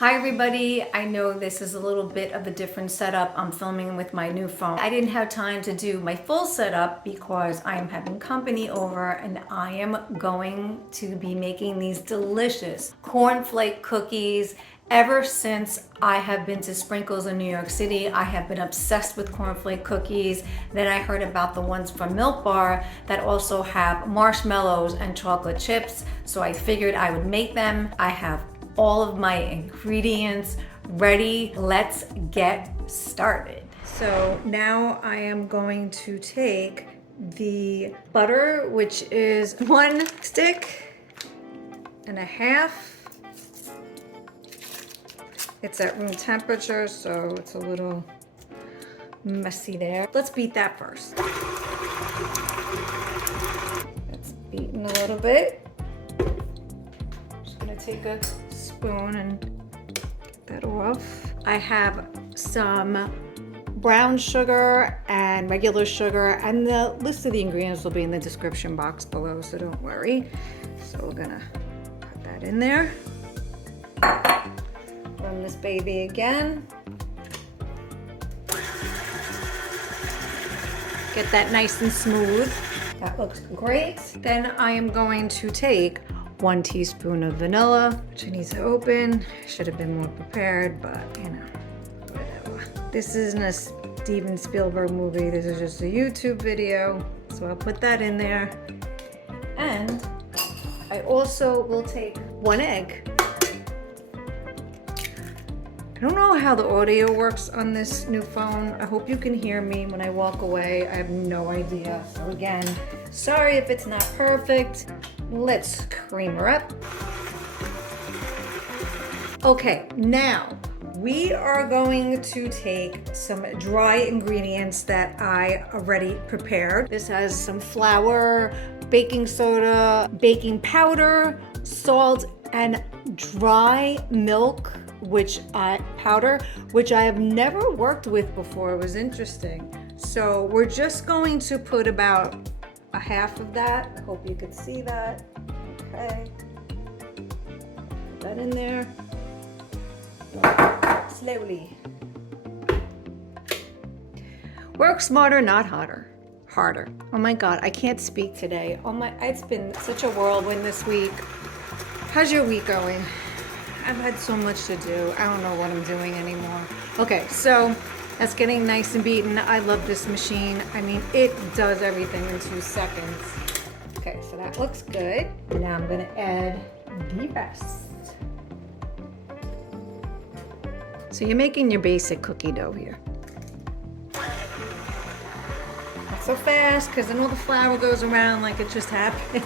Hi everybody, I know this is a little bit of a different setup. I'm filming with my new phone. I didn't have time to do my full setup because I am having company over and I am going to be making these delicious cornflake cookies. Ever since I have been to Sprinkles in New York City, I have been obsessed with cornflake cookies. Then I heard about the ones from Milk Bar that also have marshmallows and chocolate chips. So I figured I would make them. I have all of my ingredients ready. Let's get started. So now I am going to take the butter, which is 1 stick and a half. It's at room temperature, so it's a little messy there. Let's beat that first. It's beaten a little bit. Just gonna take a spoon and get that off. I have some brown sugar and regular sugar, and the list of the ingredients will be in the description box below, so don't worry. So we're gonna put that in there. Run this baby again. Get that nice and smooth. That looks great. Then I am going to take 1 teaspoon of vanilla, which I need to open. Should have been more prepared, but you know, whatever. This isn't a Steven Spielberg movie. This is just a YouTube video. So I'll put that in there. And I also will take 1 egg. I don't know how the audio works on this new phone. I hope you can hear me when I walk away. I have no idea. So again, sorry if it's not perfect. Let's cream her up. Okay, now we are going to take some dry ingredients that I already prepared. This has some flour, baking soda, baking powder, salt, and dry milk, which I have never worked with before. It was interesting. So we're just going to put about a half of that. I hope you could see that. Okay. Put that in there. Slowly. Work smarter, not harder. Harder. Oh my God, I can't speak today. It's been such a whirlwind this week. How's your week going? I've had so much to do. I don't know what I'm doing anymore. Okay, so that's getting nice and beaten. I love this machine. I mean, it does everything in 2 seconds. Okay, so that looks good. Now I'm gonna add the rest. So you're making your basic cookie dough here. Not so fast, because then all the flour goes around like it just happened.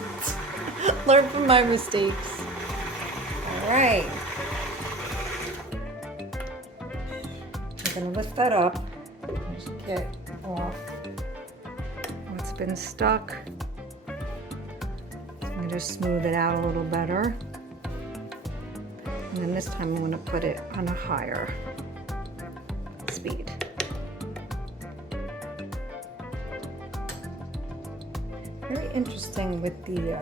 Learn from my mistakes. All right. I'm gonna lift that up. Just get off what's been stuck. I'm gonna just smooth it out a little better. And then this time I'm gonna put it on a higher speed. Very interesting with the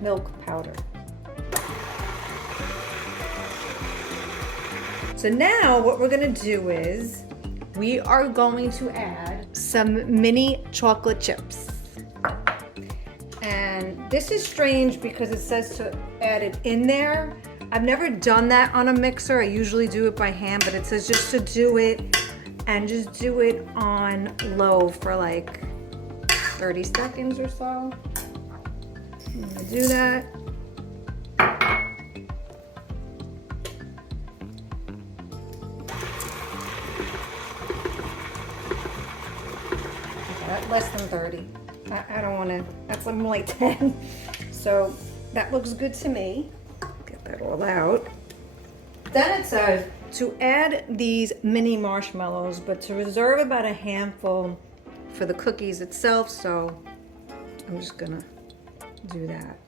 milk powder. So now what we're gonna do is we are going to add some mini chocolate chips. And this is strange because it says to add it in there. I've never done that on a mixer. I usually do it by hand, but it says just to do it and just do it on low for like 30 seconds or so. I'm gonna do that. Less than 30. I don't want to, that's more like 10. So that looks good to me. Get that all out. Then it says to add these mini marshmallows, but to reserve about a handful for the cookies itself. So I'm just gonna do that.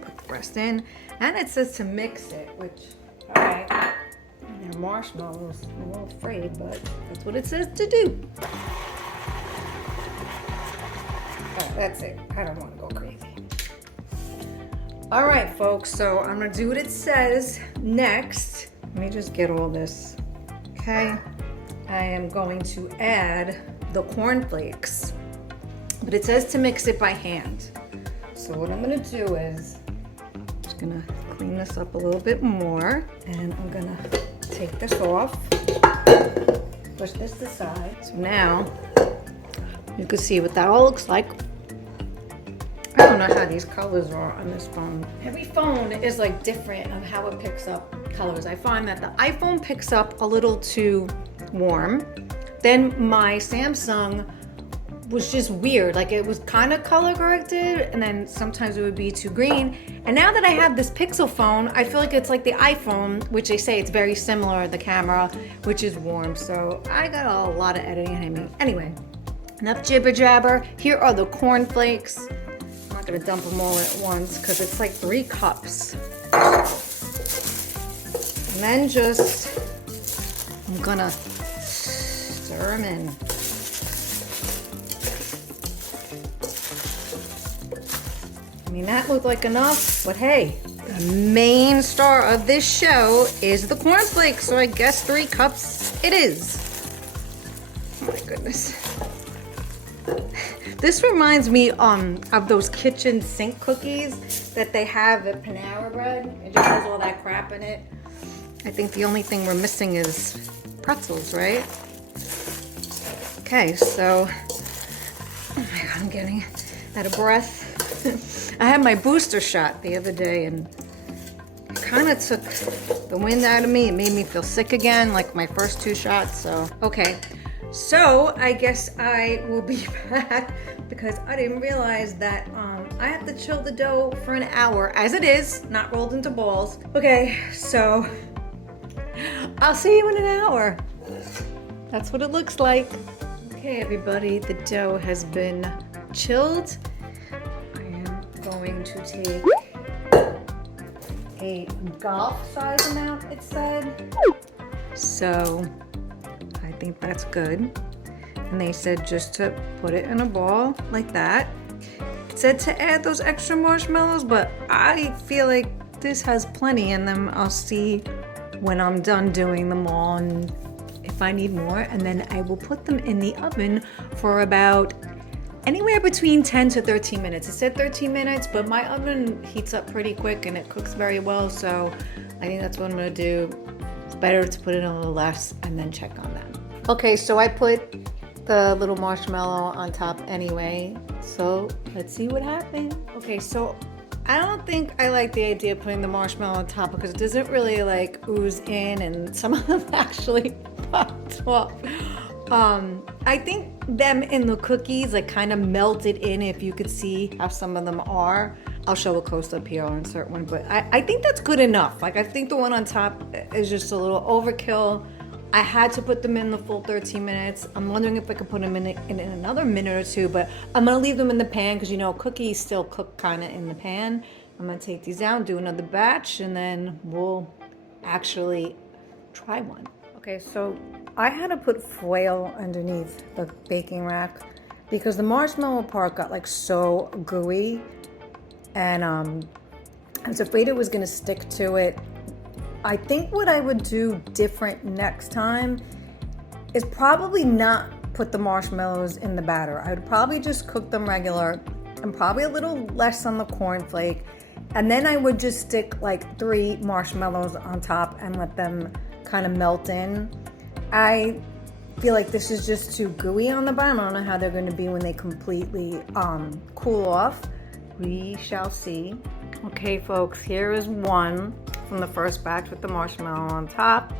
Put the rest in. And it says to mix it, which, all right, they're marshmallows. I'm a little afraid, but that's what it says to do. Oh, that's it. I don't want to go crazy. All right, folks, so I'm gonna do what it says next. Let me just get all this, okay? I am going to add the cornflakes, but it says to mix it by hand. So what I'm gonna do is, I'm just gonna clean this up a little bit more, and I'm gonna take this off, push this aside. So now, you can see what that all looks like. I don't know how these colors are on this phone. Every phone is like different of how it picks up colors. I find that the iPhone picks up a little too warm. Then my Samsung was just weird. Like it was kind of color corrected, and then sometimes it would be too green. And now that I have this Pixel phone, I feel like it's like the iPhone, which they say it's very similar, the camera, which is warm. So I got a lot of editing ahead of me. Anyway, enough jibber jabber. Here are the cornflakes. I'm not gonna dump them all at once because it's like 3 cups. And then just, I'm gonna stir them in. I mean, that looked like enough, but hey, the main star of this show is the cornflakes, so I guess 3 cups it is. Oh my goodness. This reminds me of those kitchen sink cookies that they have at Panera Bread. It just has all that crap in it. I think the only thing we're missing is pretzels, right? Okay, so, oh my God, I'm getting out of breath. I had my booster shot the other day and it kind of took the wind out of me. It made me feel sick again, like my first 2 shots, so. Okay, so I guess I will be back because I didn't realize that I have to chill the dough for an hour, as it is, not rolled into balls. Okay, so I'll see you in an hour. That's what it looks like. Okay, everybody, the dough has been chilled. Going to take a golf size amount, it said. So I think that's good. And they said just to put it in a ball like that. It said to add those extra marshmallows, but I feel like this has plenty in them. I'll see when I'm done doing them all and if I need more. And then I will put them in the oven for about anywhere between 10 to 13 minutes. It said 13 minutes, but my oven heats up pretty quick and it cooks very well, so I think that's what I'm gonna do. It's better to put it in a little less and then check on them. Okay, so I put the little marshmallow on top anyway, so let's see what happens. Okay, so I don't think I like the idea of putting the marshmallow on top because it doesn't really like ooze in, and some of them actually popped off. I think them in the cookies like kind of melted in, if you could see how some of them are. I'll show a close-up here on a certain one, but I think that's good enough. Like I think the one on top is just a little overkill. I had to put them in the full 13 minutes. I'm wondering if I could put them in another minute or 2, but I'm gonna leave them in the pan because you know cookies still cook kind of in the pan. I'm gonna take these out, do another batch, and then we'll actually try one. Okay, so I had to put foil underneath the baking rack because the marshmallow part got like so gooey, and I was afraid it was gonna stick to it. I think what I would do different next time is probably not put the marshmallows in the batter. I would probably just cook them regular and probably a little less on the cornflake, and then I would just stick like 3 marshmallows on top and let them kind of melt in. I feel like this is just too gooey on the bottom. I don't know how they're going to be when they completely cool off. We shall see. Okay, folks, here is one from the first batch with the marshmallow on top.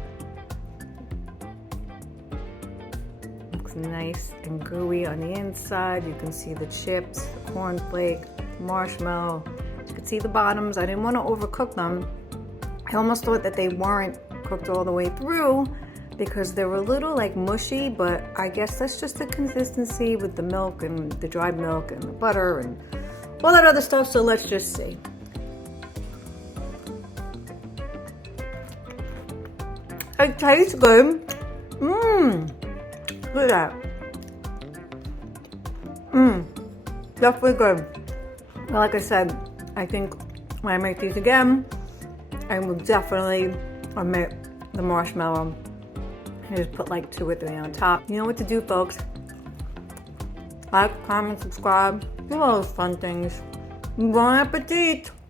Looks nice and gooey on the inside. You can see the chips, the cornflake, marshmallow. You can see the bottoms. I didn't want to overcook them. I almost thought that they weren't cooked all the way through because they were a little like mushy, but I guess that's just the consistency with the milk and the dried milk and the butter and all that other stuff, so let's just see. It tastes good. Look at that. Definitely good. Like I said, I think when I make these again, I will definitely omit the marshmallow and just put like 2 or 3 on top. You know what to do, folks. Like, comment, subscribe, do all those fun things. Bon appetit!